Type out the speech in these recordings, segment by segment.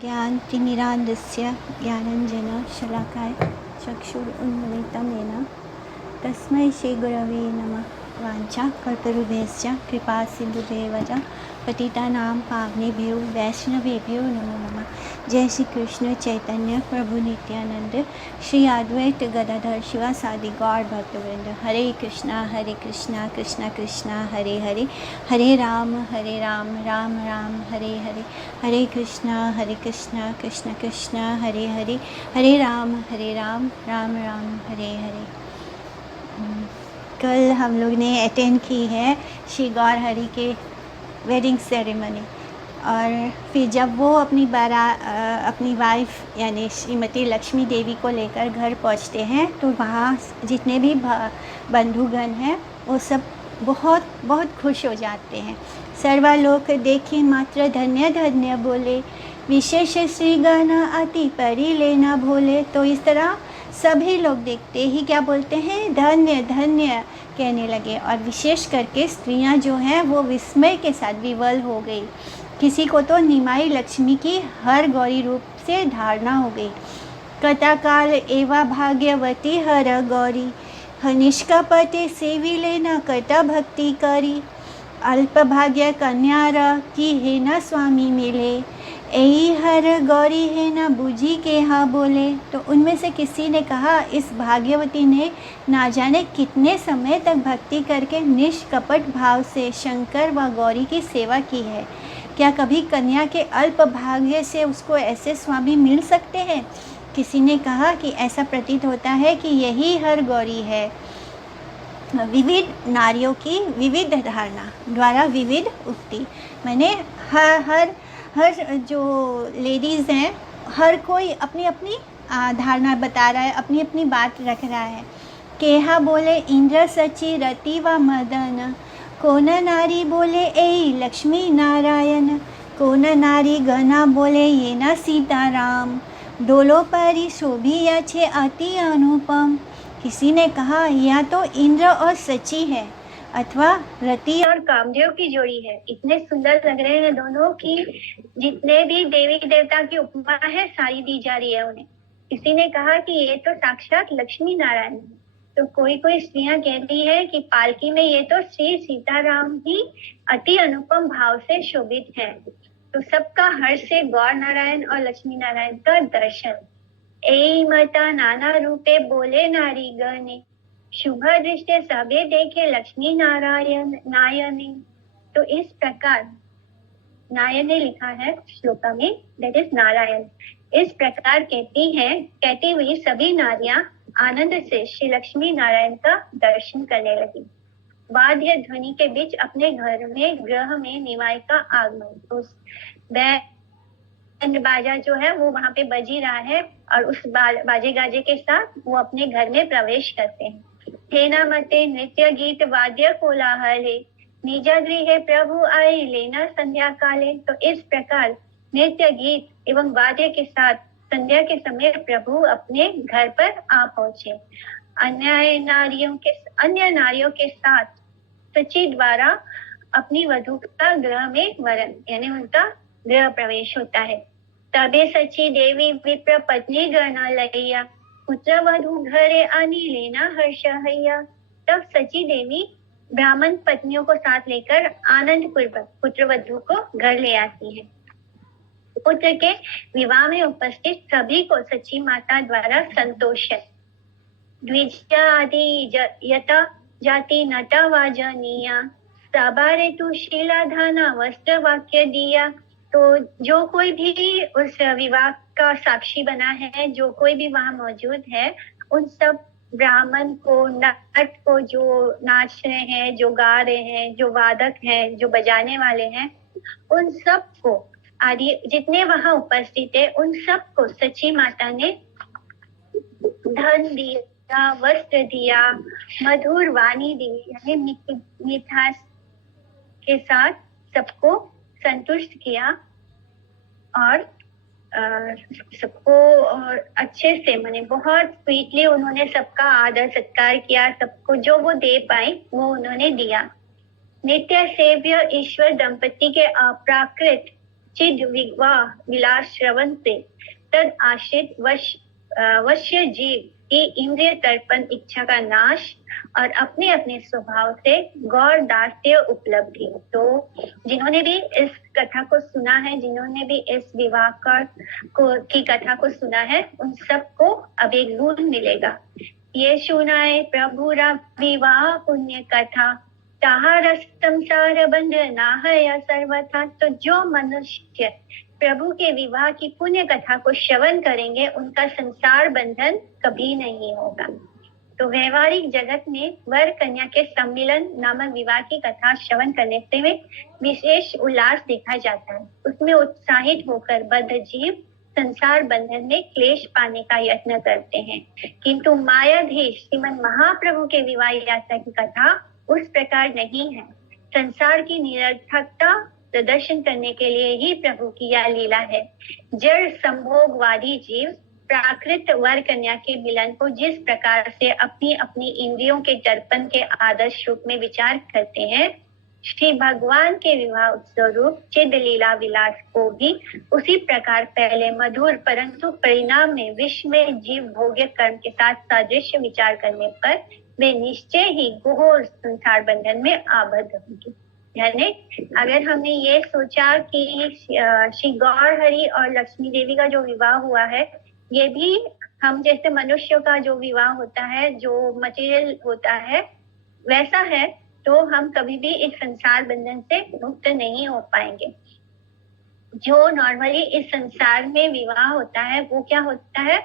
ज्ञानतिमिरान्धस्य ज्ञानाञ्जनशलाकाय चक्षुरुन्मिलितं येन तस्मै श्रीगुरवे नमः। वाञ्छाकल्पतरुभ्यश्च कृपासिन्धुभ्येव च पतितानां पावनेभ्यो वैष्णवेभ्यो नमो नमः। जय श्री कृष्ण चैतन्य प्रभु नित्यानंद श्री अद्वैत गदाधर शिवासादि गौर भक्तवृंद। हरे कृष्णा कृष्णा कृष्णा हरे हरे, हरे राम राम राम हरे हरे, हरे कृष्णा कृष्णा कृष्णा हरे हरे, हरे राम राम राम हरे हरे। कल हम लोग ने अटेंड की है श्री गौर हरि के वेडिंग सेरेमनी, और फिर जब वो अपनी वाइफ यानी श्रीमती लक्ष्मी देवी को लेकर घर पहुंचते हैं तो वहाँ जितने भी बंधुगण हैं वो सब बहुत बहुत खुश हो जाते हैं। सर्वलोक देखे मात्र धन्य धन्य बोले, विशेष श्री गण अति परि लेना भोले। तो इस तरह सभी लोग देखते ही क्या बोलते हैं, धन्य धन्य कहने लगे, और विशेष करके स्त्रियां जो हैं वो विस्मय के साथ विवल हो गई। किसी को तो निमाई लक्ष्मी की हर गौरी रूप से धारणा हो गई। कथाकाल एवा भाग्यवती हर गौरी, निष्कपटे सेवी लेना कथा भक्ति करी। अल्प भाग्य कन्यार की है न स्वामी मिले, यही हर गौरी है न बूझी के हाँ बोले। तो उनमें से किसी ने कहा, इस भाग्यवती ने ना जाने कितने समय तक भक्ति करके निष्कपट भाव से शंकर व गौरी की सेवा की है। क्या कभी कन्या के अल्प भाग्य से उसको ऐसे स्वामी मिल सकते हैं? किसी ने कहा कि ऐसा प्रतीत होता है कि यही हर गौरी है। विविध नारियों की विविध धारणा द्वारा विविध उक्ति, मैंने हर जो लेडीज़ हैं हर कोई अपनी अपनी धारणा बता रहा है, अपनी अपनी बात रख रहा है। केहा बोले इंद्र सची रति व मदन, कौन नारी बोले ए लक्ष्मी नारायण। कौन नारी गना बोले ये न सीताराम, डोलो परी शोभिया छे अति अनुपम। किसी ने कहा या तो इंद्र और सची है अथवा रति और कामदेव की जोड़ी है। इतने सुंदर लग रहे हैं दोनों की जितने भी देवी देवता की उपमा है सारी दी जा रही है उन्हें। किसी ने कहा कि ये तो साक्षात लक्ष्मी नारायण है। तो कोई स्त्रियां कहती है कि पालकी में ये तो श्री सीताराम ही अति अनुपम भाव से शोभित है। तो सबका हर्ष से गौर नारायण और लक्ष्मी नारायण का दर्शन। ए मता नाना रूपे बोले नारी गणे, शुभ दृष्टि सबे देखे लक्ष्मी नारायण नायने। तो इस प्रकार नायन ने लिखा है श्लोका में, दैट इज नारायण। इस प्रकार कहती हुई सभी नारियां आनंद से श्री लक्ष्मी नारायण का दर्शन करने लगी। वाद्य ध्वनि के बीच अपने गृह में निमाई का आगमन। तो बैंड बाजा जो है वो वहां पे बजी रहा है, और उस बाजे गाजे के साथ वो अपने घर में प्रवेश करते हैं। हेना मते नृत्य गीत वाद्य कोलाहले, निजा गृह प्रभु आए लेना संध्या काले। तो इस प्रकार नृत्य गीत एवं वाद्य के साथ संध्या के समय प्रभु अपने घर पर आ पहुंचे। अन्य नारियों के साथ सची द्वारा अपनी वधू का गृह में वरण यानी उनका गृह प्रवेश होता है। तबे सची देवी विप्र पत्नी गणा लैया, पुत्र वधु घरे आनी लेना हर्ष हैया। तब सची देवी ब्राह्मण पत्नियों को साथ लेकर आनंद पूर्वक पुत्र वधु को घर ले आती है। पुत्र के विवाह में उपस्थित सभी को सची माता द्वारा संतोष है। द्विजा आदि यथा जाति नटा वाजनिया, सबारे तु शीला धाना वस्त्र वाक्य दिया। तो जो कोई भी उस विवाह का साक्षी बना है, जो कोई भी वहां मौजूद है, उन सब ब्राह्मण को, नट को, जो नाच रहे हैं, जो गा रहे हैं, जो वादक हैं, जो बजाने वाले हैं, उन सब को आदि जितने वहां उपस्थित है उन सब को सची माता ने धन दिया, वस्त्र दिया, मधुर वाणी दी, यानी मिठास के साथ सबको संतुष्ट किया, और सबको अच्छे से माने बहुत स्वीटली उन्होंने सबका आदर सत्कार किया। सबको जो वो दे पाए वो उन्होंने दिया। नित्य सेव्य ईश्वर दंपति के अप्राकृत चिद विवाह विलास श्रवण से तद आश्रित वश्य जीव की इंद्रिय तर्पण इच्छा का नाश और अपने अपने स्वभाव से गौर दास्य उपलब्धि। तो जिन्होंने भी इस कथा को सुना है, जिन्होंने भी इस विवाह की कथा को सुना है, उन सबको अब एक गुण मिलेगा। ये सुनाए प्रभु रा विवाह पुण्य कथा, ताहार संसार बंध ना है सर्वथा। तो जो मनुष्य प्रभु के विवाह की पुण्य कथा को श्रवण करेंगे, उनका संसार बंधन कभी नहीं होगा। तो व्यवहारिक जगत में वर कन्या के सम्मिलन नामक विवाह की कथा श्रवण करने से विशेष उल्लास देखा जाता है। उसमें उत्साहित होकर बद्ध जीव संसार बंधन में क्लेश पाने का यत्न करते हैं, किंतु मायाधीश श्रीमन महाप्रभु के विवाह यात्रा की कथा उस प्रकार नहीं है। संसार की निरर्थकता प्रदर्शन करने के लिए ही प्रभु की यह लीला है। जड़ संभोगवादी जीव प्राकृत वर कन्या के मिलन को जिस प्रकार से अपनी अपनी इंद्रियों के दर्पण के आदर्श रूप में विचार करते हैं, श्री भगवान के विवाह उत्सव रूप चिद लीला विलास को भी उसी प्रकार पहले मधुर परंतु परिणाम में विश्व में जीव भोग्य कर्म के साथ सादृश्य विचार करने पर वे निश्चय ही घोर संसार बंधन में आबद्ध होंगे। यानी अगर हमने ये सोचा कि श्री गौर हरि और लक्ष्मी देवी का जो विवाह हुआ है, ये भी हम जैसे मनुष्यों का जो विवाह होता है, जो मटेरियल होता है, वैसा है, तो हम कभी भी इस संसार बंधन से मुक्त नहीं हो पाएंगे। जो नॉर्मली इस संसार में विवाह होता है, वो क्या होता है,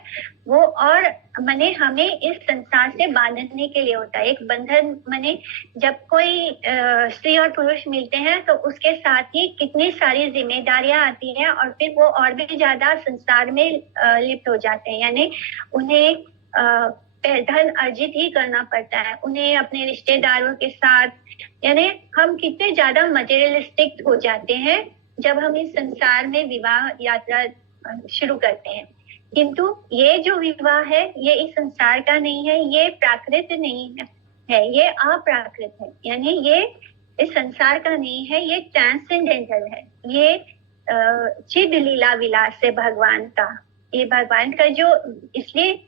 वो और माने हमें इस संसार से बांधने के लिए होता है। एक बंधन माने जब कोई स्त्री और पुरुष मिलते हैं तो उसके साथ ही कितनी सारी जिम्मेदारियां आती हैं और फिर वो और भी ज्यादा संसार में लिप्त हो जाते हैं। यानी उन्हें धन अर्जित ही करना पड़ता है, उन्हें अपने रिश्तेदारों के साथ, यानी हम कितने ज्यादा मटेरियलिस्टिक हो जाते हैं जब हम इस संसार में विवाह यात्रा शुरू करते हैं। किंतु ये जो विवाह है, ये इस संसार का नहीं है, ये प्राकृत नहीं है, ये अप्राकृत है। यानी ये इस संसार का नहीं है, ये ट्रांसेंडेंटल है। ये चिद लीला विलास है भगवान का। ये भगवान का जो, इसलिए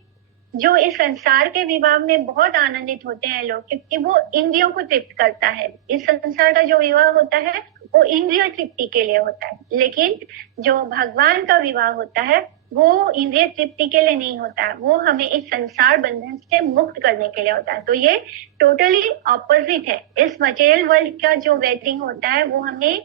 जो इस संसार के विवाह में बहुत आनंदित होते हैं लोग, क्योंकि वो इंद्रियों को तृप्त करता है। इस संसार का जो विवाह होता है वो इंद्रिय तृप्ति के लिए होता है, लेकिन जो भगवान का विवाह होता है वो इंद्रिय तृप्ति के लिए नहीं होता है, वो हमें इस संसार बंधन से मुक्त करने के लिए होता है। तो ये टोटली ऑपोजिट है। इस मटेरियल वर्ल्ड का जो वेडिंग होता है वो हमें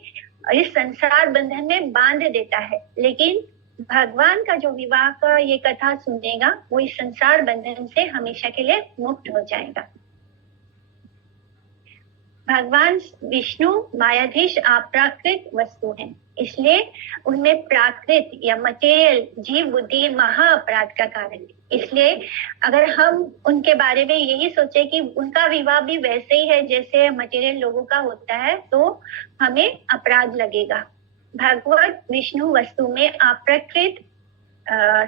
इस संसार बंधन में बांध देता है, लेकिन भगवान का जो विवाह का ये कथा सुनेगा वो इस संसार बंधन से हमेशा के लिए मुक्त हो जाएगा। भगवान विष्णु मायाधीश अप्राकृत वस्तु हैं, इसलिए उनमें प्राकृत या मटेरियल जीव बुद्धि महा अपराध का कारण है। इसलिए अगर हम उनके बारे में यही सोचे कि उनका विवाह भी वैसे ही है जैसे मटेरियल लोगों का होता है, तो हमें अपराध लगेगा। भगवत विष्णु वस्तु में अप्राकृत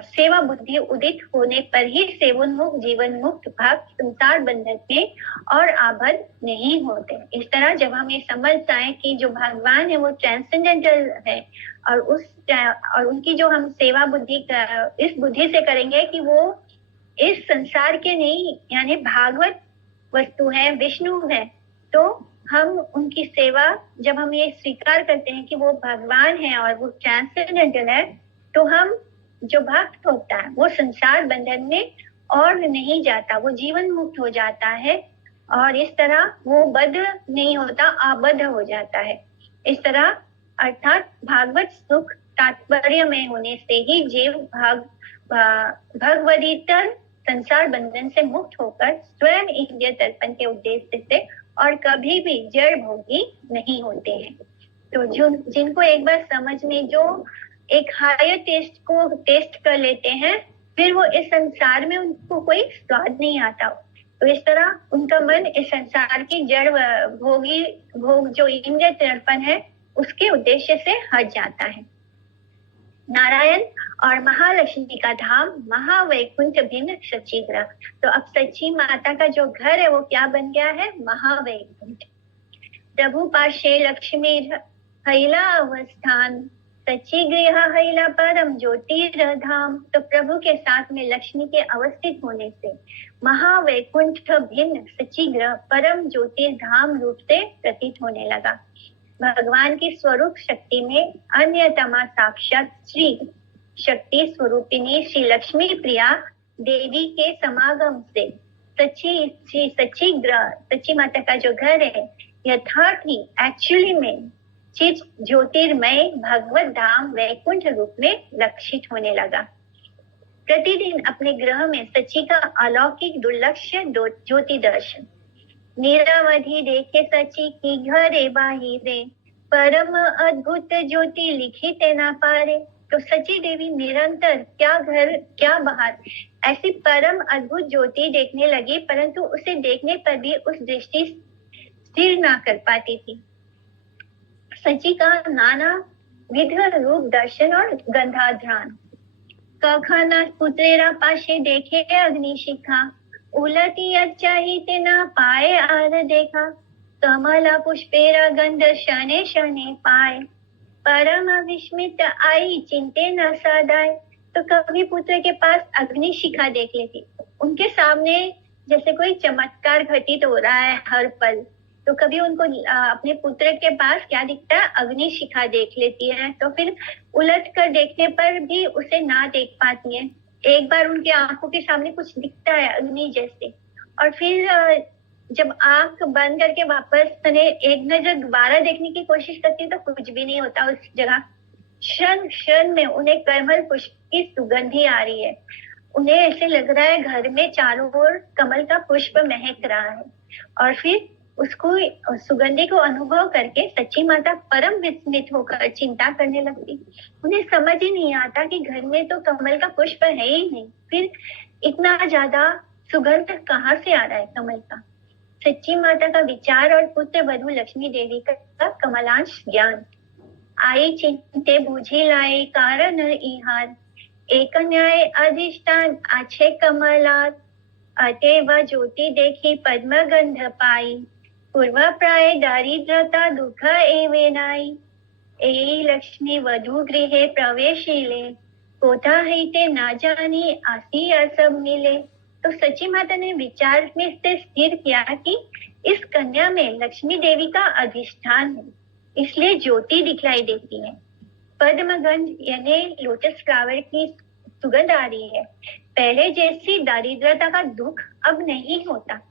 सेवा बुद्धि उदित होने पर ही सेवन मुक्त जीवन मुक्त भक्त संसार बंधन में और आबद्ध नहीं होते। इस तरह जब हम ये समझ जाए कि जो भगवान है वो ट्रांसेंडेंटल है और उनकी जो हम सेवा बुद्धि इस बुद्धि से करेंगे कि वो इस संसार के नहीं, यानी भागवत वस्तु है, विष्णु है, तो हम उनकी सेवा जब हम ये स्वीकार करते हैं कि वो भगवान है और वो ट्रांसेंडेंटल है, तो हम जो भक्त होता है वो संसार बंधन में और नहीं जाता, वो जीवन मुक्त हो जाता है और इस तरह वो बद्ध नहीं होता, आबद्ध हो जाता है। इस तरह अर्थात भागवत सुख तात्पर्य में होने से ही जीव भगवदीतर संसार बंधन से मुक्त होकर स्वयं इंद्रिय दर्पण के उद्देश्य से और कभी भी जड़ भोगी नहीं होते हैं। तो जिनको एक बार समझ में जो एक हायर टेस्ट को टेस्ट कर लेते हैं, फिर वो इस संसार में उनको कोई स्वाद नहीं आता। तो इस तरह उनका मन इस संसार की जड़ भोग जो इंद्रिय दर्पण है उसके उद्देश्य से हट जाता है। नारायण और महालक्ष्मी का धाम महावैकुंठ भिन्न सच्ची ग्रह। तो अब सच्ची माता का जो घर है वो क्या बन गया है, महावैकुंठ। प्रभु पाशे लक्ष्मी हईला अवस्थान, सची गृह हैला परम ज्योतिर्धाम। तो प्रभु के साथ में लक्ष्मी के अवस्थित होने से महावैकुंठ भिन्न सची ग्रह परम ज्योतिर्धाम रूप से प्रतीत होने लगा। भगवान की स्वरूप शक्ति में अन्यतमा साक्षात श्री शक्ति स्वरूपिणी श्री लक्ष्मी प्रिया देवी के समागम से सच्ची ग्रह सच्ची माता का जो घर है यथार्थ ही एक्चुअली में चित ज्योतिर्मय भगवत धाम वैकुंठ रूप में लक्षित होने लगा। प्रतिदिन अपने ग्रह में सच्ची का अलौकिक दुर्लक्ष्य ज्योति दर्शन निरवधि देखे सची की घरे बाहिरे परम अद्भुत ज्योति लिखित न पारे। तो सची देवी निरंतर क्या घर क्या बाहर ऐसी परम अद्भुत ज्योति देखने लगी, परंतु उसे देखने पर भी उस दृष्टि स्थिर ना कर पाती थी। सची का नाना विध रूप दर्शन और गंधाध्यान कखाना पुत्रेरा पाशे देखे अग्निशिखा उलटी अच्छाही ते ना पाए आर देखा कमला पुष्पेरा गंध शने शने पाए परम विस्मित आई चिंते न सदाए। तो कवि पुत्र के पास अग्निशिखा देख लेती, उनके सामने जैसे कोई चमत्कार घटित हो रहा है हर पल। तो कभी उनको अपने पुत्र के पास क्या दिखता है, अग्निशिखा देख लेती है। तो फिर उलट कर देखने पर भी उसे ना देख पाती है। एक बार उनकी आंखों के सामने कुछ दिखता है अग्नि जैसे, और फिर जब आंख बंद करके वापस एक नजर दोबारा देखने की कोशिश करती है तो कुछ भी नहीं होता उस जगह। क्षण क्षण में उन्हें कमल पुष्प की सुगंधी आ रही है। उन्हें ऐसे लग रहा है घर में चारों ओर कमल का पुष्प महक रहा है। और फिर उसको सुगंधी को अनुभव करके सच्ची माता परम विस्मित होकर चिंता करने लगती। उन्हें समझ ही नहीं आता कि घर में तो कमल का पुष्प है ही नहीं, फिर इतना ज्यादा सुगंध कहाँ से आ रहा है कमल का। सच्ची माता का विचार और पुत्र वधु लक्ष्मी देवी का कमलांश ज्ञान आई चिंते बूझी लाई कारण इहार एक न्याय अधिष्ठान आछे कमलात अते व ज्योति देखी पद्म गंध पाई पूर्व प्राय दारिद्रता दुख एवे नाई ए लक्ष्मी वधु गृहे प्रवेशिले कोथा हिते ना जानी आसी सब मिले। तो सची माता ने विचार में से स्थिर किया कि इस कन्या में लक्ष्मी देवी का अधिष्ठान है, इसलिए ज्योति दिखलाई देती है। पद्मगंध यानी लोटस फ्लावर की सुगंध आ रही है। पहले जैसी दारिद्रता का दुख अब नहीं होता।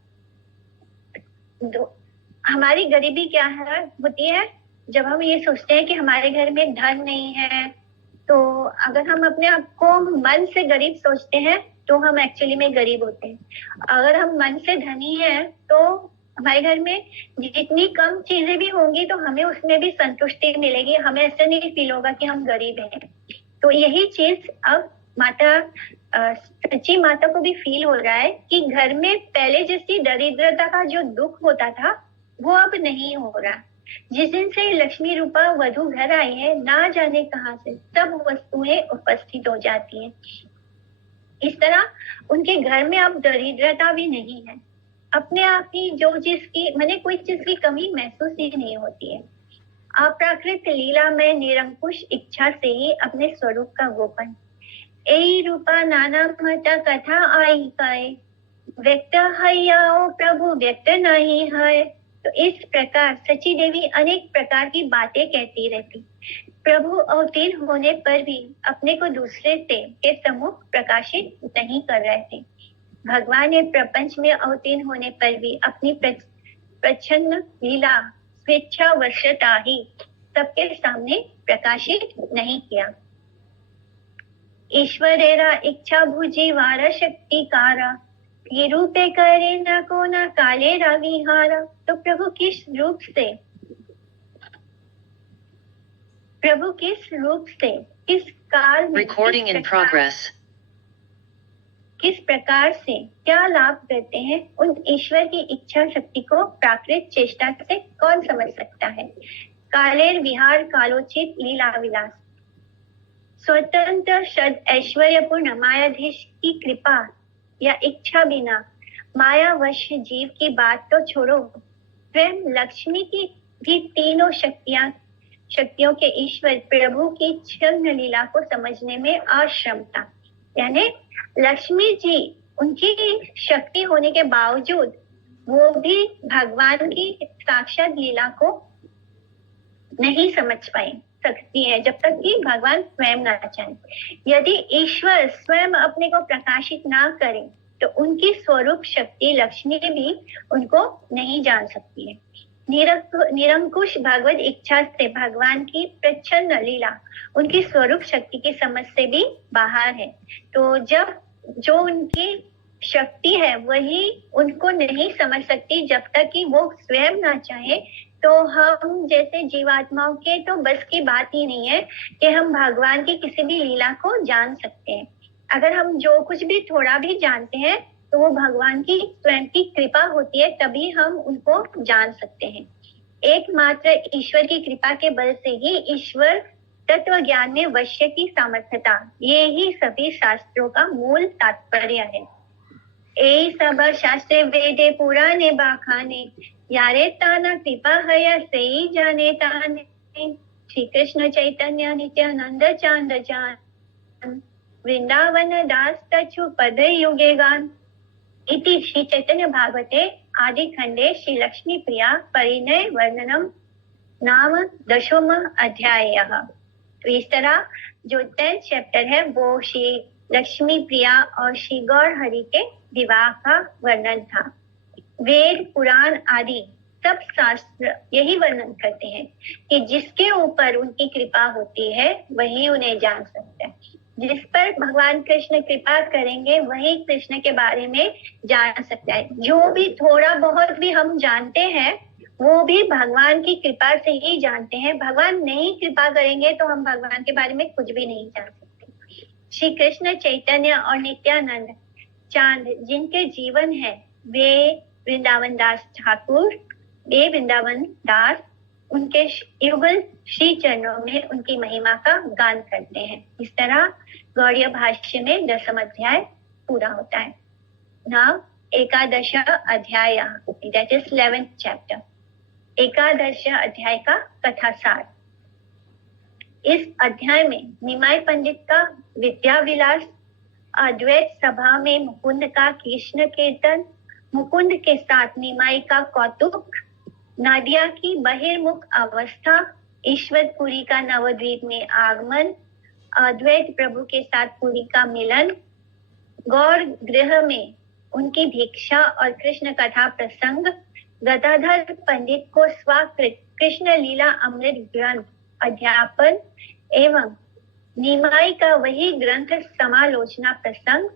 हमारी गरीबी क्या है होती है, जब हम ये सोचते हैं कि हमारे घर में धन नहीं है, तो अगर हम अपने आप को मन से गरीब सोचते हैं तो हम एक्चुअली में गरीब होते हैं। अगर हम मन से धनी हैं तो हमारे घर में जितनी कम चीजें भी होंगी तो हमें उसमें भी संतुष्टि मिलेगी, हमें ऐसा नहीं फील होगा कि हम गरीब हैं। तो यही चीज अब सच्ची माता को भी फील हो रहा है कि घर में पहले जैसी दरिद्रता का जो दुख होता था वो अब नहीं हो रहा। जिस दिन से लक्ष्मी रूपा वधु घर आई है, ना जाने कहां से सब वस्तुएं उपस्थित हो जाती हैं। इस तरह उनके घर में अब दरिद्रता भी नहीं है। अपने आप ही जो चीज की मैंने कोई चीज की कमी महसूस ही नहीं होती है। अप्राकृत लीला में निरंकुश इच्छा से ही अपने स्वरूप का गोपन ए रूपा नाना मता कथा आई काए व्यक्त हयाओ प्रभु व्यक्त नहीं है। तो इस प्रकार सची देवी अनेक प्रकार की बातें कहती रहती। प्रभु अवतीर्ण होने पर भी अपने को दूसरे से के सम्मुख प्रकाशित नहीं कर रहे थे। भगवान ने प्रपंच में अवतीर्ण होने पर भी अपनी प्रच्छन्न लीला स्वेच्छावशता ही सबके सामने प्रकाशित नहीं किया। ईश्वरेरा इच्छा भुजी वार शक्ति कारा ये रूपे करे न को न काले राविहारा। तो प्रभु किस रूप से किस काल में किस प्रकार से क्या लाभ करते हैं, उन ईश्वर की इच्छा शक्ति को प्राकृत चेष्टा से कौन समझ सकता है। कालेर विहार कालोचित लीला विलास स्वतंत्र शद ऐश्वर्यपूर्ण मायाधीश की कृपा या इच्छा बिना मायावश जीव की बात तो छोड़ो, स्वयं लक्ष्मी की भी तीनों शक्तियां शक्तियों के ईश्वर प्रभु की छद्म लीला को समझने में अक्षमता, यानी लक्ष्मी जी उनकी शक्ति होने के बावजूद वो भी भगवान की साक्षात लीला को नहीं समझ पाए सकती है जब तक कि भगवान स्वयं ना चाहे। यदि ईश्वर स्वयं अपने को प्रकाशित ना करें तो उनकी स्वरूप शक्ति लक्ष्मी भी उनको नहीं जान सकती है। निरंकुश भगवत इच्छा से भगवान की प्रच्छन्न लीला उनकी स्वरूप शक्ति की समझ से भी बाहर है। तो जब जो उनकी शक्ति है वही उनको नहीं समझ सकती जब तक कि वो स्वयं ना चाहे, तो हम जैसे जीवात्माओं के तो बस की बात ही नहीं है कि हम भगवान की किसी भी लीला को जान सकते हैं। अगर हम जो कुछ भी थोड़ा भी जानते हैं तो वो भगवान की स्वयं की कृपा होती है, तभी हम उनको जान सकते हैं। एकमात्र ईश्वर की कृपा के बल से ही ईश्वर तत्व ज्ञान में वश्य की सामर्थ्यता, ये ही सभी शास्त्रों का मूल तात्पर्य है। ए सब शास्त्रे वेदे पुराणे बाखाने, यारे ताना कृपा हया सही जाने ताने। श्री कृष्ण चैतन्य नित्यानंद चांद जान, वृंदावन दास तछु पद युगे गान। इति श्री चैतन्य भागवते आदि खंडे श्री लक्ष्मी प्रिया परिणय वर्णनम नाम 10वां अध्याय। तो इस तरह जो 10th चैप्टर है वो श्री लक्ष्मी प्रिया और श्री गौर हरि के विवाह का वर्णन था। वेद पुराण आदि सब शास्त्र यही वर्णन करते हैं कि जिसके ऊपर उनकी कृपा होती है वही उन्हें जान सकता है। जिस पर भगवान कृष्ण कृपा करेंगे वही कृष्ण के बारे में जान सकता है। जो भी थोड़ा बहुत भी हम जानते हैं वो भी भगवान की कृपा से ही जानते हैं। भगवान नहीं कृपा करेंगे तो हम भगवान के बारे में कुछ भी नहीं जान सकते। श्री कृष्ण चैतन्य और नित्यानंद चांद जिनके जीवन है वे वृंदावन दास ठाकुर, वे वृंदावन दास उनके युगल श्री चरणों में उनकी महिमा का गान करते हैं। इस तरह गौड़ीय भाष्य में 10वां अध्याय पूरा होता है। नाउ एकादश अध्याय, दैट इज 11th चैप्टर। एकादश अध्याय का कथा सार। इस अध्याय में निमाई पंडित का विद्या विलास, अद्वैत सभा में मुकुंद का कृष्ण कीर्तन, मुकुंद के साथ निमाई का कौतुक, नादिया की बहिर्मुख अवस्था, ईश्वरपुरी का नवद्वीप में आगमन, अद्वैत प्रभु के साथ पुरी का मिलन, गौर गृह में उनकी भिक्षा और कृष्ण कथा प्रसंग, गदाधर पंडित को स्वाकृत कृष्ण लीला अमृत ग्रंथ अध्यापन एवं निमाई का वही ग्रंथ समालोचना प्रसंग,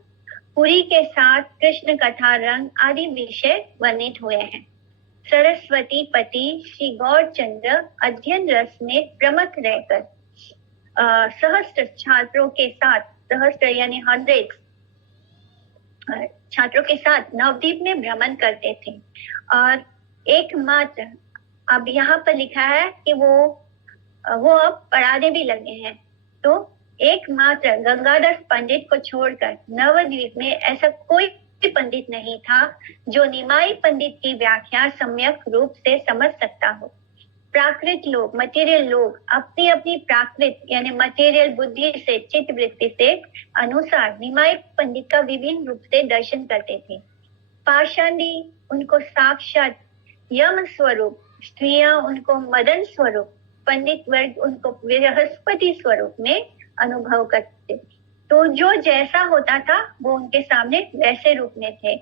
पुरी के साथ कृष्ण कथा रंग आदि विषय वर्णित हुए हैं। सरस्वती पति श्री गौरचंद्र अध्ययन रस में प्रमत्त रहकर सहस्त्र छात्रों के साथ, सहस्त्र यानी 100 छात्रों के साथ नवद्वीप में भ्रमण करते थे। और एकमात्र अब यहाँ पर लिखा है कि वो अब पढ़ाने भी लगे हैं। तो एकमात्र गंगाधर पंडित को छोड़कर नवद्वीप में ऐसा कोई पंडित नहीं था जो निमाई पंडित की व्याख्या सम्यक रूप से समझ सकता हो। प्राकृत लोग, मटेरियल लोग अपनी अपनी प्राकृत यानी मटेरियल बुद्धि से, चित्त वृत्ति से अनुसार निमाई पंडित का विभिन्न रूप से दर्शन करते थे। पाषांडी उनको साक्षात यम स्वरूप, स्त्रियां उनको मदन स्वरूप, पंडित वर्ग उनको बृहस्पति स्वरूप में अनुभव करते। तो जो जैसा होता था वो उनके सामने वैसे रूप में थे।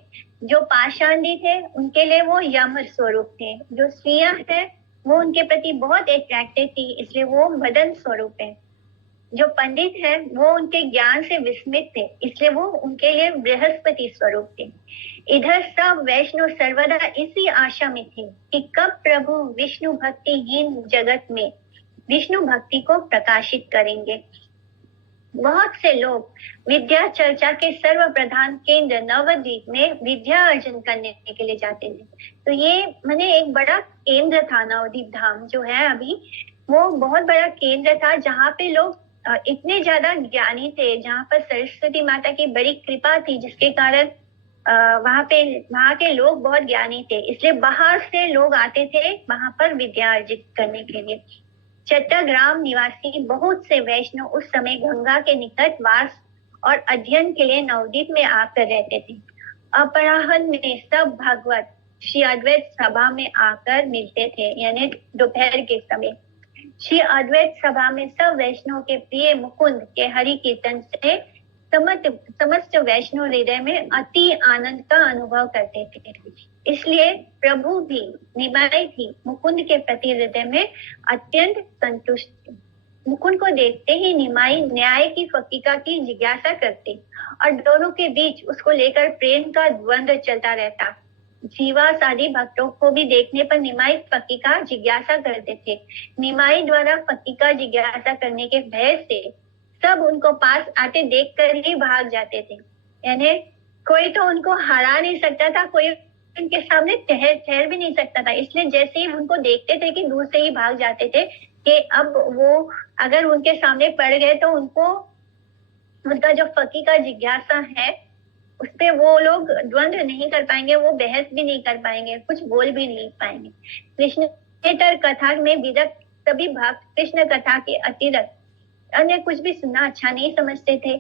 जो पाषांडी थे उनके लिए वो यम स्वरूप थे, जो स्त्रियां थे वो उनके प्रति बहुत अट्रैक्टिव थी इसलिए वो मदन स्वरूप है, जो पंडित है वो उनके ज्ञान से विस्मित थे इसलिए वो उनके लिए बृहस्पति स्वरूप थे। इधर सब वैष्णव सर्वदा इसी आशा में थे कि कब प्रभु विष्णु भक्तिहीन जगत में विष्णु भक्ति को प्रकाशित करेंगे। बहुत से लोग विद्या चर्चा के सर्व प्रधान केंद्र नवद्वीप में विद्या अर्जन करने के लिए जाते थे। तो ये मैंने एक बड़ा केंद्र था, नवद्वीप धाम जो है अभी वो बहुत बड़ा केंद्र था जहाँ पे लोग इतने ज्यादा ज्ञानी थे, जहाँ पर सरस्वती माता की बड़ी कृपा थी जिसके कारण वहाँ के लोग बहुत ज्ञानी थे, इसलिए बाहर से लोग आते थे वहां पर विद्या अर्जित करने के लिए। चट्टग्राम निवासी बहुत से वैष्णव उस समय गंगा के निकट वास और अध्ययन के लिए नवद्वीप में आकर रहते थे। अपराह्न में सब भागवत श्री अद्वैत सभा में आकर मिलते थे, यानी दोपहर के समय। श्री अद्वैत सभा में सब वैष्णव के प्रिय मुकुंद के हरि कीर्तन से समस्त वैष्णव हृदय में अति आनंद का अनुभव करते थे। इसलिए प्रभु भी, निमाई भी मुकुंद के प्रति हृदय में अत्यंत संतुष्ट थे। मुकुंद को देखते ही निमाई न्याय की फकीका की जिज्ञासा करते और दोनों के बीच उसको लेकर प्रेम का द्वंद्व चलता रहता। जीवास आदि भक्तों को भी देखने पर निमाई फकीका जिज्ञासा करते थे। निमाई द्वारा फकीका जिज्ञासा करने के भय से सब उनको पास आते देखकर ही भाग जाते थे। यानी कोई तो उनको हरा नहीं सकता था, कोई उनके सामने ठहर भी नहीं सकता था। इसलिए जैसे ही उनको देखते थे कि दूर से ही भाग जाते थे कि अब वो अगर उनके सामने पड़ गए तो उनको उनका जो फकीका जिज्ञासा है उस पे वो लोग द्वंद्व नहीं कर पाएंगे, वो बहस भी नहीं कर पाएंगे, कुछ बोल भी नहीं पाएंगे। कृष्णेतर कथा में विरक्त सभी भक्त कृष्ण कथा के अतिरिक्त अन्य कुछ भी सुनना अच्छा नहीं समझते थे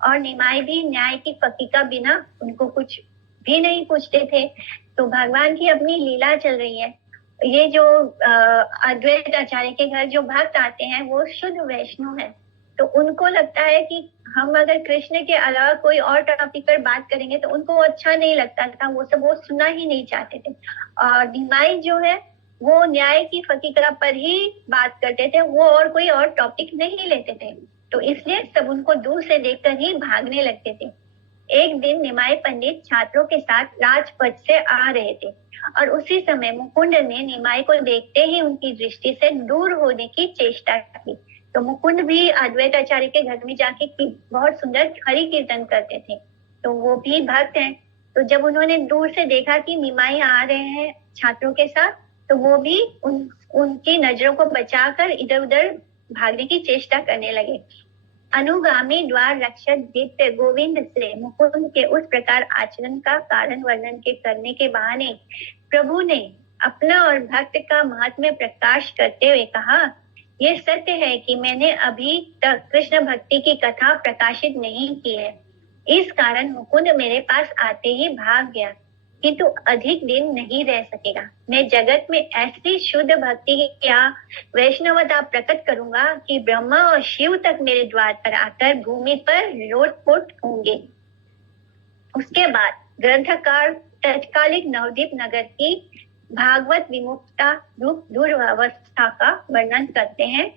और निमाई भी न्याय की फकीका बिना उनको कुछ भी नहीं पूछते थे। तो भगवान की अपनी लीला चल रही है। ये जो अद्वैत आचार्य के घर जो भक्त आते हैं वो शुद्ध वैष्णव है, तो उनको लगता है कि हम अगर कृष्ण के अलावा कोई और टॉपिक पर बात करेंगे तो उनको अच्छा नहीं लगता था, वो सब वो सुनना ही नहीं चाहते थे। और निमाई जो है वो न्याय की फकीका पर ही बात करते थे, वो और कोई और टॉपिक नहीं लेते थे। तो इसलिए सब उनको दूर से देखकर ही भागने लगते थे। एक दिन निमाई पंडित छात्रों के साथ राजपथ से आ रहे थे और उसी समय मुकुंद ने निमाई को देखते ही उनकी दृष्टि से दूर होने की चेष्टा की। तो मुकुंद भी अद्वैत आचार्य के घर में जाके बहुत सुंदर हरि कीर्तन करते थे, तो वो भी भक्त हैं। तो जब उन्होंने दूर से देखा कि निमाई आ रहे हैं छात्रों के साथ, तो वो भी उनकी नजरों को बचाकर इधर उधर भागने की चेष्टा करने लगे। अनुगामी द्वार रक्षक दैत्य गोविंद से मुकुंद के उस प्रकार आचरण का कारण वर्णन के करने के बहाने प्रभु ने अपना और भक्त का महात्म्य प्रकाश करते हुए कहा, ये सत्य है कि मैंने अभी तक कृष्ण भक्ति की कथा प्रकाशित नहीं की है। इस कारण मुकुंद मेरे पास आते ही भाग गया, किंतु अधिक दिन नहीं रह सकेगा। मैं जगत में ऐसी शुद्ध भक्ति या वैष्णवता प्रकट करूंगा कि ब्रह्मा और शिव तक मेरे द्वार पर आकर भूमि पर लोटपोट होंगे। उसके बाद ग्रंथकार तत्कालिक नवद्वीप नगर की भागवत विमुक्ता रूप दुर्वस्था का वर्णन करते हैं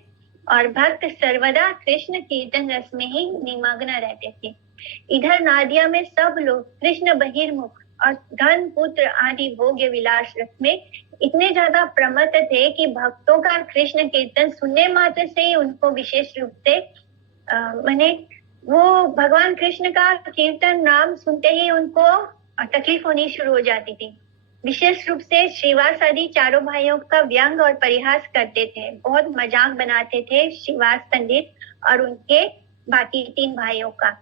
और भक्त सर्वदा कृष्ण कीर्तन रस में ही निमग्न रहते थे। इधर नादिया में सब लोग कृष्ण बहिर्मुख और धन पुत्र आदि भोग्य विलास रस में इतने ज्यादा प्रमत्त थे कि भक्तों का कृष्ण कीर्तन सुनने मात्र से ही उनको विशेष रूप से माने वो भगवान कृष्ण का कीर्तन नाम सुनते ही उनको तकलीफ होनी शुरू हो जाती थी। विशेष रूप से श्रीवास आदि चारों भाइयों का व्यंग और परिहास करते थे, बहुत मजाक बनाते थे श्रीवास पंडित और उनके बाकी 3 भाइयों का।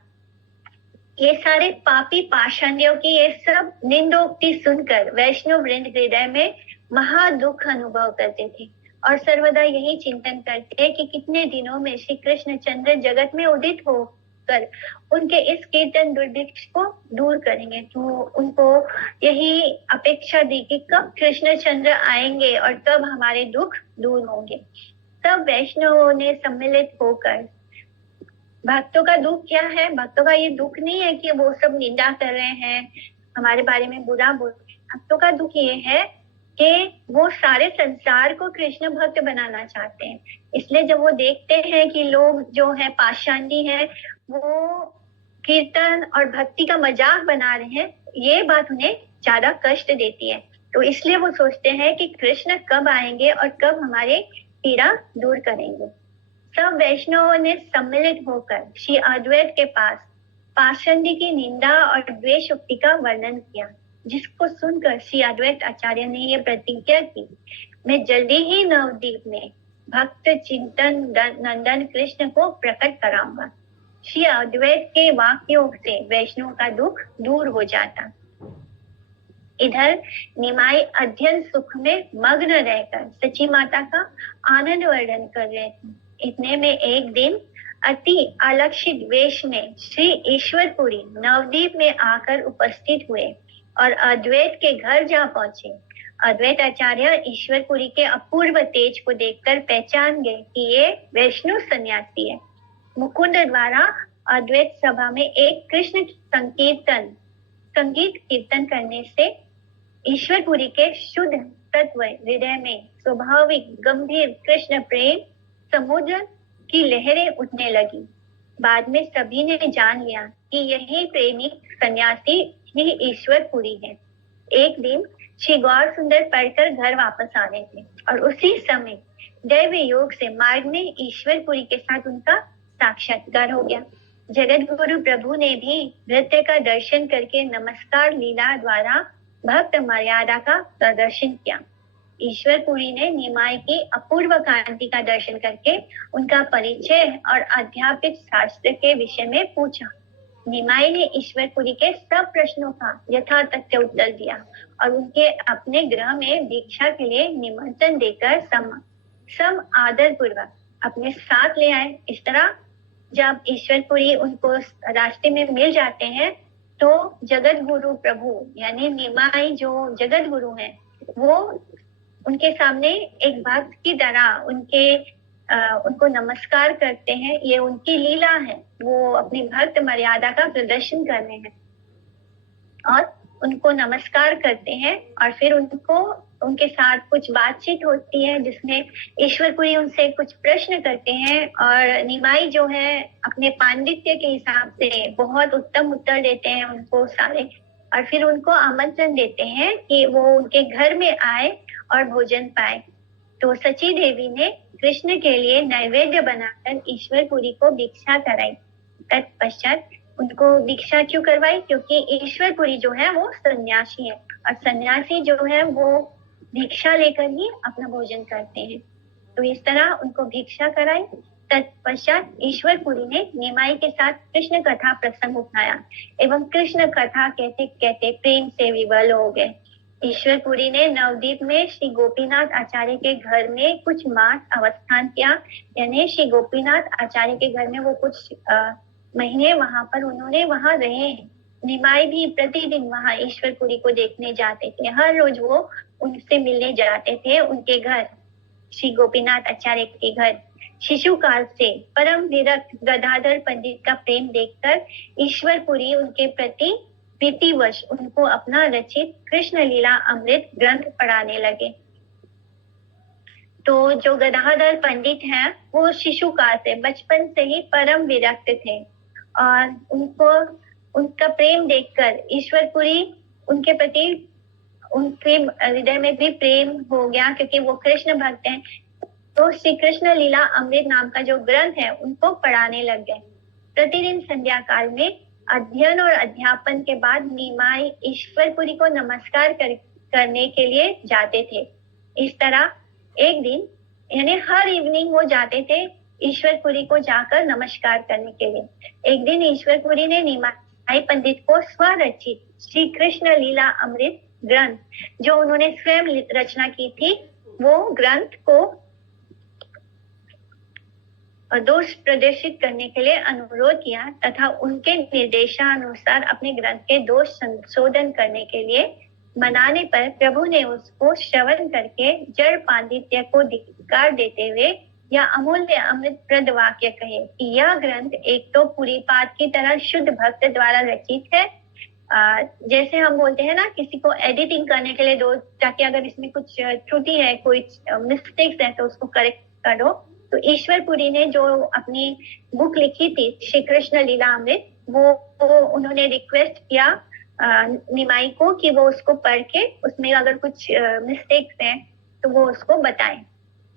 ये सारे पापी पाषांडियों की ये सब निंदोक्ति सुनकर वैष्णव वृंद हृदय में महा दुख अनुभव करते थे और सर्वदा यही चिंतन करते कि कितने दिनों में श्री कृष्ण चंद्र जगत में उदित होकर उनके इस कीर्तन दुर्भिक्ष को दूर करेंगे। तो उनको यही अपेक्षा थी कि कब कृष्ण चंद्र आएंगे और कब हमारे दुख दूर होंगे। तब वैष्णवों ने सम्मिलित होकर, भक्तों का दुख क्या है? भक्तों का ये दुख नहीं है कि वो सब निंदा कर रहे हैं, हमारे बारे में बुरा बोल रहे हैं। भक्तों का दुख ये है कि वो सारे संसार को कृष्ण भक्त बनाना चाहते हैं। इसलिए जब वो देखते हैं कि लोग जो है पाषांडी है, वो कीर्तन और भक्ति का मजाक बना रहे हैं, ये बात उन्हें ज्यादा कष्ट देती है। तो इसलिए वो सोचते हैं कि कृष्ण कब आएंगे और कब हमारे पीड़ा दूर करेंगे। सब वैष्णवों ने सम्मिलित होकर श्री अद्वैत के पास पाषांडी की निंदा और द्वेष उक्ति का वर्णन किया, जिसको सुनकर श्री अद्वैत आचार्य ने यह प्रतिज्ञा की, मैं जल्दी ही नवद्वीप में भक्त चिंतन नंदन कृष्ण को प्रकट कराऊंगा। श्री अद्वैत के वाक्यों से वैष्णव का दुख दूर हो जाता। इधर निमाई अध्ययन सुख में मग्न रहकर सची माता का आनंद वर्णन कर रहे थे। इतने में एक दिन अति अलक्षित वेश में श्री ईश्वरपुरी नवद्वीप में आकर उपस्थित हुए और अद्वैत के घर जा पहुंचे। अद्वैत आचार्य ईश्वरपुरी के अपूर्व तेज को देखकर पहचान गए कि ये वैष्णव सन्यासी है। मुकुंद द्वारा अद्वैत सभा में एक कृष्ण संगीत कीर्तन करने से ईश्वरपुरी के शुद्ध तत्व हृदय में स्वाभाविक गंभीर कृष्ण प्रेम समुद्र की लहरें उठने लगी। बाद में सभी ने जान लिया कि यही प्रेमी सन्यासी ही ईश्वरपुरी है। एक दिन श्री गौर सुंदर पढ़कर घर वापस आ रहे थे और उसी समय दैव योग से मार्ग में ईश्वरपुरी के साथ उनका साक्षात्कार हो गया। जगत गुरु प्रभु ने भी नृत्य का दर्शन करके नमस्कार लीला द्वारा भक्त मर्यादा का प्रदर्शन किया। ईश्वरपुरी ने निमाई की अपूर्व कांति का दर्शन करके उनका परिचय और अध्यापित शास्त्र के विषय में पूछा। निमाई ने ईश्वरपुरी के सब प्रश्नों का यथातथ्य उत्तर दिया और उनके अपने गृह में दीक्षा के लिए निमंत्रण देकर सम आदर पूर्वक अपने साथ ले आए। इस तरह जब ईश्वरपुरी उनको रास्ते में मिल जाते हैं तो जगत गुरु प्रभु यानी निमाई जो जगत गुरु हैं वो उनके सामने एक भक्त की तरह उनको नमस्कार करते हैं। ये उनकी लीला है, वो अपनी भक्त मर्यादा का प्रदर्शन कर रहे हैं और उनको नमस्कार करते हैं और फिर उनके साथ कुछ बातचीत होती है जिसमें ईश्वरपुरी उनसे कुछ प्रश्न करते हैं और निमाई जो है अपने पांडित्य के हिसाब से बहुत उत्तम उत्तर देते हैं उनको सारे और फिर उनको आमंत्रण देते हैं कि वो उनके घर में आए और भोजन पाए। तो सची देवी ने कृष्ण के लिए नैवेद्य बनाकर ईश्वरपुरी को भिक्षा कराई। तत्पश्चात उनको भिक्षा क्यों करवाई? क्योंकि ईश्वरपुरी जो है वो सन्यासी है और सन्यासी जो है वो भिक्षा लेकर ही अपना भोजन करते हैं। तो इस तरह उनको भिक्षा कराई। तत्पश्चात ईश्वरपुरी ने निमाई के साथ कृष्ण कथा प्रसंग उठाया एवं कृष्ण कथा कहते कहते प्रेम से विवल हो गए। ईश्वरपुरी ने नवद्वीप में श्री गोपीनाथ आचार्य के घर में कुछ मास अवस्थान किया, यानी श्री गोपीनाथ आचार्य के घर में वो कुछ महीने वहां पर उन्होंने वहां रहे हैं। निमाई भी प्रतिदिन वहां ईश्वरपुरी को देखने जाते थे। हर रोज वो उनसे मिलने जाते थे उनके घर, श्री गोपीनाथ आचार्य के घर। शिशुकाल से परम विरक्त गदाधर पंडित का प्रेम देखकर ईश्वरपुरी उनके प्रति प्रीतिवश उनको अपना रचित कृष्ण लीला अमृत ग्रंथ पढ़ाने लगे। तो जो गदाधर पंडित हैं वो शिशुकाल से बचपन से ही परम विरक्त थे और उनका प्रेम देखकर ईश्वरपुरी उनके प्रति उनके हृदय में भी प्रेम हो गया क्योंकि वो कृष्ण भक्त हैं। तो श्री कृष्ण लीला अमृत नाम का जो ग्रंथ है उनको पढ़ाने लग गए। प्रतिदिन संध्या काल में अध्ययन और अध्यापन के बाद निमाई ईश्वरपुरी को नमस्कार करने के लिए जाते थे। इस तरह एक दिन यानी हर इवनिंग वो जाते थे ईश्वरपुरी को जाकर नमस्कार करने के लिए। एक दिन ईश्वरपुरी ने निमाई पंडित को स्वरचित श्री कृष्ण लीला अमृत ग्रंथ जो उन्होंने स्वयं रचना की थी वो ग्रंथ को दोष प्रदर्शित करने के लिए अनुरोध किया तथा उनके निर्देशानुसार अपने ग्रंथ के दोष संशोधन करने के लिए मनाने पर प्रभु ने उसको श्रवण करके जड़ पांडित्य को धिक्कार देते हुए या अमूल्य अमृतप्रद वाक्य कहे कि यह ग्रंथ एक तो पूरी पाठ की तरह शुद्ध भक्त द्वारा रचित है। जैसे हम बोलते हैं ना किसी को एडिटिंग करने के लिए दो ताकि अगर इसमें कुछ त्रुटि है कोई मिस्टेक्स है तो उसको करेक्ट करो। तो ईश्वरपुरी ने जो अपनी बुक लिखी थी श्री कृष्ण लीला अमृत वो उन्होंने रिक्वेस्ट किया निमाई को कि वो उसको पढ़ के उसमें अगर कुछ मिस्टेक्स हैं तो वो उसको बताएं।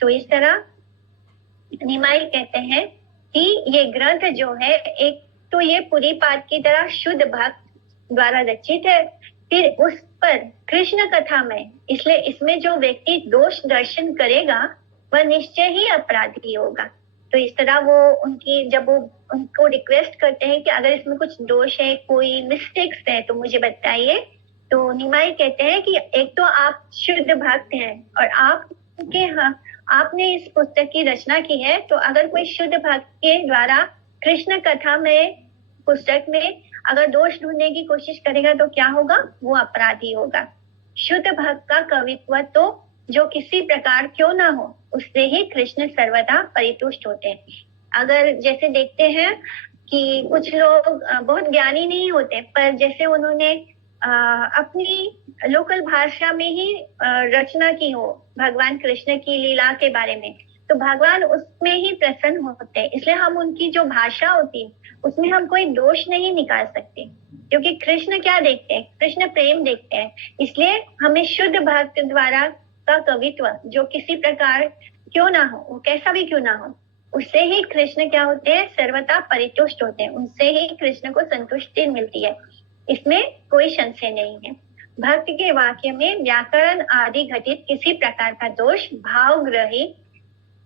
तो इस तरह निमाई कहते हैं कि ये ग्रंथ जो है एक तो ये पूरी पाठ की तरह शुद्ध भक्त द्वारा रचित है, फिर उस पर कृष्ण कथा में इसलिए इसमें जो व्यक्ति दोष दर्शन करेगा वह निश्चय ही अपराधी होगा। तो इस तरह वो जब वो उनको रिक्वेस्ट करते हैं कि अगर इसमें कुछ दोष है कोई मिस्टेक्स है तो मुझे बताइए। तो निमाई कहते हैं कि एक तो आप शुद्ध भक्त हैं और आपने इस पुस्तक की रचना की है, तो अगर कोई शुद्ध भक्त के द्वारा कृष्ण कथा में पुस्तक में अगर दोष ढूंढने की कोशिश करेगा तो क्या होगा? वो अपराधी होगा। शुद्ध भक्त का कवित्व तो जो किसी प्रकार क्यों ना हो, उससे ही कृष्ण सर्वदा परितुष्ट होते हैं। अगर जैसे देखते हैं कि कुछ लोग बहुत ज्ञानी नहीं होते, पर जैसे उन्होंने अपनी लोकल भाषा में ही रचना की हो भगवान कृष्ण की लीला के बारे में, तो भगवान उसमें ही प्रसन्न होते हैं। इसलिए हम उनकी जो भाषा होती है उसमें हम कोई दोष नहीं निकाल सकते, क्योंकि कृष्ण क्या देखते हैं? कृष्ण प्रेम देखते हैं। इसलिए हमें शुद्ध भक्त द्वारा का कवित्व जो किसी प्रकार क्यों ना हो, वो कैसा भी क्यों ना हो, उससे ही कृष्ण क्या होते हैं? सर्वथा परितुष्ट होते हैं। उनसे ही कृष्ण को संतुष्टि मिलती है, इसमें कोई संशय नहीं है। भक्त के वाक्य में व्याकरण आदि घटित किसी प्रकार का दोष भावग्रही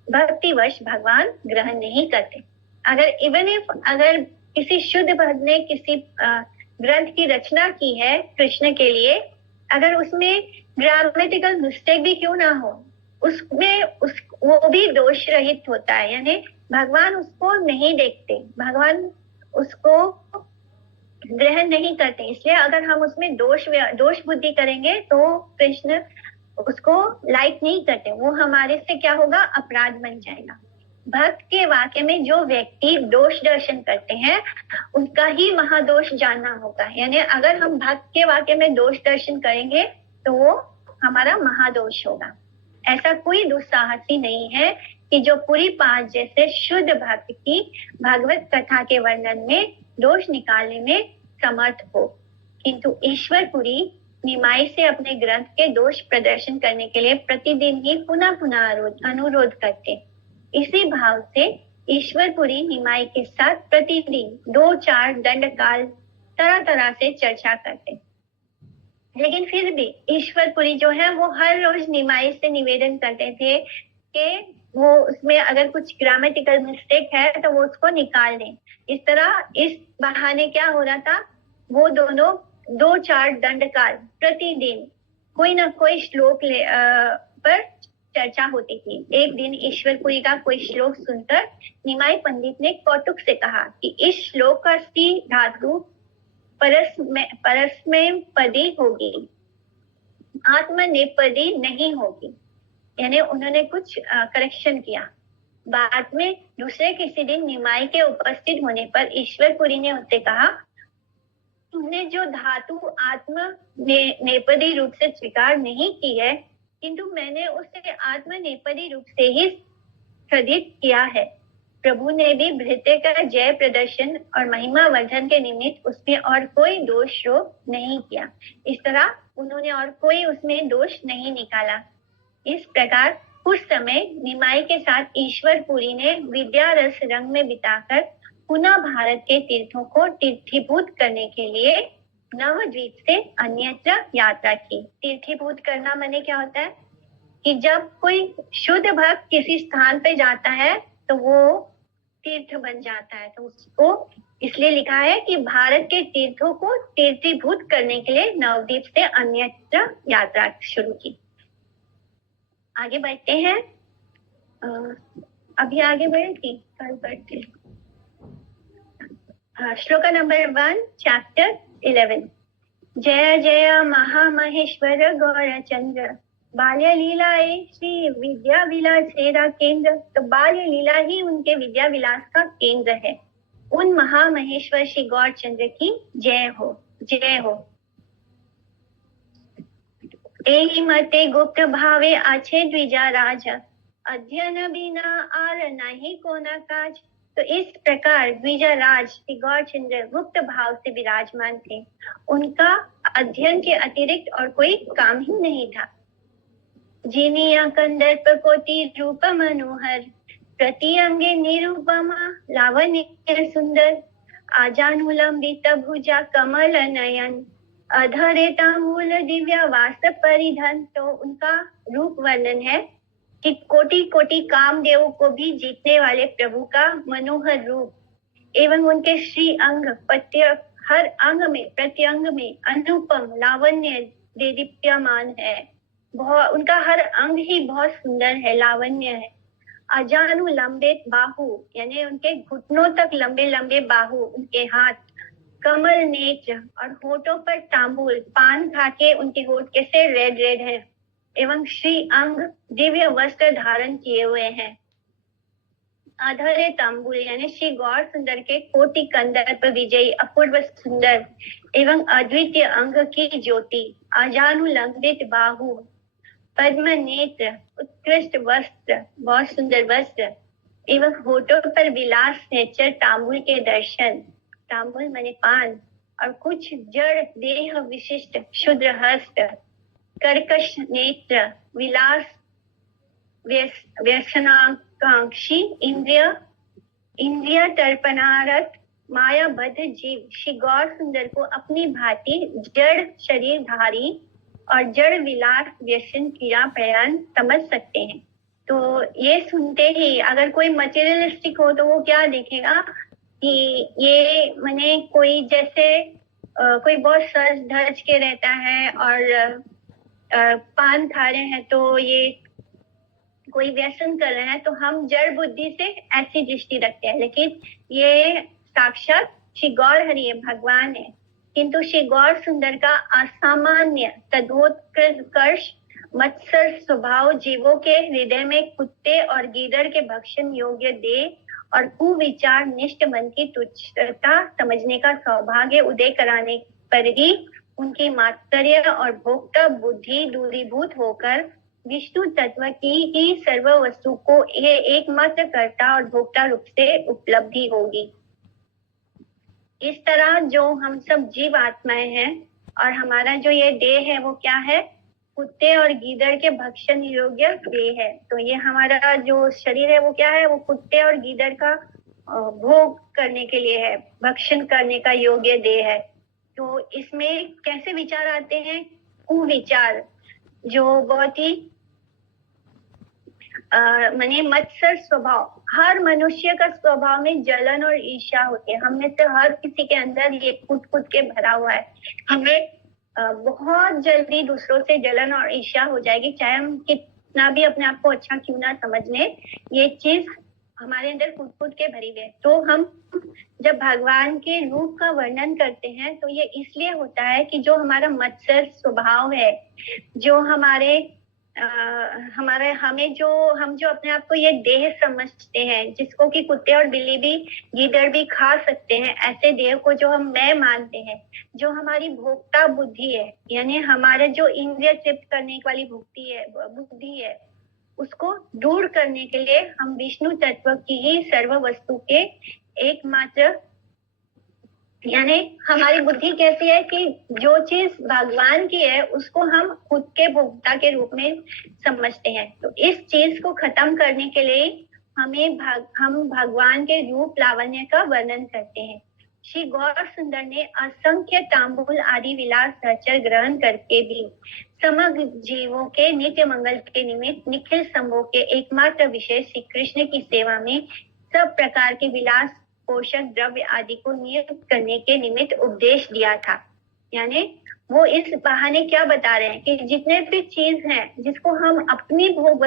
भक्तिवश भगवान ग्रहण नहीं करते। अगर किसी शुद्ध भक्त ने किसी ग्रंथ की रचना की है कृष्ण के लिए, अगर उसमें ग्रामेटिकल मिस्टेक भी क्यों ना हो, वो भी दोष रहित होता है, यानी भगवान उसको नहीं देखते, भगवान उसको ग्रहण नहीं करते। इसलिए अगर हम उसमें दोष बुद्धि करेंगे तो कृष्ण उसको लाइक नहीं करते, वो हमारे से क्या होगा? अपराध बन जाएगा। भक्त के वाक्य में जो व्यक्ति दोष दर्शन करते हैं उनका ही महादोष जानना होगा। यानी अगर हम भक्त के वाक्य में दोष दर्शन करेंगे तो वो हमारा महादोष होगा। ऐसा कोई दुस्साहसी नहीं है कि जो पूरी पांच जैसे शुद्ध भक्त की भागवत कथा के वर्णन में दोष निकालने में समर्थ हो, किंतु ईश्वरपुरी निमाई से अपने ग्रंथ के दोष प्रदर्शन करने के लिए प्रतिदिन ही पुनः पुनः अनुरोध करते। इसी भाव से ईश्वरपुरी निमाई के साथ प्रतिदिन 2-4 दंड काल तरह तरह से चर्चा करते। लेकिन फिर भी ईश्वरपुरी जो है वो हर रोज निमाई से निवेदन करते थे कि वो उसमें अगर कुछ ग्रामेटिकल मिस्टेक है तो वो उसको निकाल दें। इस तरह इस बहाने क्या हो रहा था, वो दोनों 2-4 दंड काल प्रतिदिन कोई ना कोई श्लोक पर चर्चा होती थी। एक दिन ईश्वरपुरी का कोई श्लोक सुनकर निमाई पंडित ने कौतुक से कहा कि इस श्लोक का सी धातु परस्मय पदी होगी, आत्मनेपदी नहीं होगी। यानी उन्होंने कुछ करेक्शन किया। बाद में दूसरे किसी दिन निमाई के उपस्थित होने पर ईश्वरपुरी ने उससे कहा, तुमने जो धातु आत्म नेपदी रूप से स्वीकार नहीं की है, किंतु मैंने उसे आत्म नेपदी रूप से ही स्थित किया है। प्रभु ने भी भृत्य का जय प्रदर्शन और महिमा वर्धन के निमित्त उसमें और कोई दोष नहीं किया। इस तरह उन्होंने और कोई उसमें दोष नहीं निकाला। इस प्रकार कुछ समय निमाई के साथ ईश्वरपुरी ने विद्या रस रंग में बिताकर पुनः भारत के तीर्थों को तीर्थीभूत करने के लिए नवद्वीप से अन्यत्र यात्रा की। तीर्थीभूत करना माने क्या होता है कि जब कोई शुद्ध भक्त किसी स्थान पे जाता है तो वो तीर्थ बन जाता है, तो उसको इसलिए लिखा है कि भारत के तीर्थों को तीर्थीभूत करने के लिए नवद्वीप से अन्यत्र यात्रा शुरू की। आगे बढ़ते हैं। अभी आगे बढ़े कि कल बढ़ते? श्लोक नंबर 1 चैप्टर 11। जय जय महामहेश्वर गौरचंद्र बाल्य लीलाए श्री विद्या विलास हेरा केंद्र। तो बाल्य लीला ही उनके विद्या विलास का केंद्र है। उन महामहेश्वर श्री गौरचंद्र की जय हो, जय हो। एहि मते गुप्त भावे आछे द्विजा राज, अध्ययन बिना आर नहीं कोना काज। तो इस प्रकार द्विजा राज श्री गौरचंद्र गुप्त भाव से विराजमान थे। उनका अध्ययन के अतिरिक्त और कोई काम ही नहीं था। जिनिया कंदर्प कोटि रूप मनोहर, प्रति अंगे निरूपमा लावण्य सुंदर। आजानुलंबित भुजा कमल नयन, अधरे तांबूल दिव्या वास परिधन। तो उनका रूप वर्णन है कि कोटि कोटि कामदेवों को भी जीतने वाले प्रभु का मनोहर रूप एवं उनके श्री अंग पट्य हर अंग में, प्रत्यंग में अनुपम लावण्य देदीप्यमान है। बहुत, उनका हर अंग ही बहुत सुंदर है, लावण्य है। अजानु लंबित बाहु, यानी उनके घुटनों तक लंबे लंबे बाहु, उनके हाथ, कमल नेत्र, और होठों पर तांबुल, पान खा के उनके होठ कैसे रेड रेड है, एवं श्री अंग, दिव्य वस्त्र धारण किए हुए हैं। अधरे तांबुल, यानी श्री गौर सुंदर के कोटि कंदर्प विजयी अपूर्व सुंदर एवं अद्वितीय अंग की ज्योति। अजानुलंबित बाहु, पद्म नेत्र, उत्कृष्ट वस्त्र, बहुत सुंदर वस्त्र, एवं होठों पर विलास नेचर तांबुल के दर्शन। तांबुल माने पान, और कुछ जड़ देह विशिष्ट शुद्र हस्त, कर्कश नेत्र, विलास व्यसनाकांक्षी इंद्रिय तर्पणारत मायाबद्ध जीव श्री गौर सुंदर को अपनी भांति जड़ शरीरधारी और जड़ विलास व्यसन क्रिया प्रयाण समझ सकते हैं। तो ये सुनते ही अगर कोई मटेरियलिस्टिक हो तो वो क्या देखेगा कि ये माने कोई जैसे कोई बहुत सज धज के रहता है और पान खा रहे हैं तो ये कोई व्यसन कर रहे हैं, तो हम जड़ बुद्धि से ऐसी दृष्टि रखते हैं। लेकिन ये साक्षात श्री गौर हरि भगवान है। किंतु श्री गौर सुंदर का असामान्य तदोत्कर्ष मत्सर स्वभाव जीवों के हृदय में कुत्ते और गीदड़ के भक्षण योग्य देह और कुविचार निष्ठ मन की तुच्छता समझने का सौभाग्य उदय कराने पर ही उनकी मात्सर्य और भोक्ता बुद्धि दूरीभूत होकर विष्णु तत्व की ही सर्व वस्तु को एकमात्र कर्ता और भोक्ता रूप से उपलब्धि होगी। इस तरह जो हम सब जीव आत्माएं हैं और हमारा जो ये देह है वो क्या है, कुत्ते और गीदड़ के भक्षण योग्य देह है। तो ये हमारा जो शरीर है वो क्या है, वो कुत्ते और गीदड़ का भोग करने के लिए है, भक्षण करने का योग्य देह है। तो इसमें कैसे विचार आते हैं, कुविचार, जो बहुत ही माने मत्सर स्वभाव। हर मनुष्य का स्वभाव में जलन और ईर्ष्या होती है। हम में से हर किसी के अंदर ये कूट कूट के भरा हुआ है। हमें बहुत जल्दी दूसरों से जलन और ईर्ष्या हो जाएगी, चाहे हम कितना भी अपने आप को अच्छा क्यों ना समझ लें, ये चीज हमारे अंदर कूट कूट के भरी हुई है। तो हम जब भगवान के रूप का वर्णन करते हैं तो ये इसलिए होता है कि जो हमारा मत्सर स्वभाव है, जो हम जो अपने आप को ये देह समझते हैं, जिसको कि कुत्ते और बिल्ली भी गीदड़ भी खा सकते हैं, ऐसे देह को जो हम मैं मानते हैं, जो हमारी भोक्ता बुद्धि है, यानी हमारे जो इंद्रिय तृप्त करने वाली बुद्धि है, उसको दूर करने के लिए हम विष्णु तत्व की ही सर्व वस्तु के एकमात्र, यानी हमारी बुद्धि कैसी है कि जो चीज भगवान की है उसको हम खुद के भोक्ता के रूप में समझते हैं। तो इस चीज को खत्म करने के लिए हम भगवान के रूप लावण्य का वर्णन करते हैं। श्री गौर सुंदर ने असंख्य तांबुल आदि विलास सहचर ग्रहण करके भी समग्र जीवों के नित्य मंगल के निमित्त निखिल संभोग के एकमात्र विषय श्री कृष्ण की सेवा में सब प्रकार के विलास पोषक द्रव्य आदि को नियुक्त करने के निमित्त उपदेश दिया था। यानी वो इस बहाने क्या बता रहे हैं कि जितने भी चीज हैं जिसको हम अपनी भोग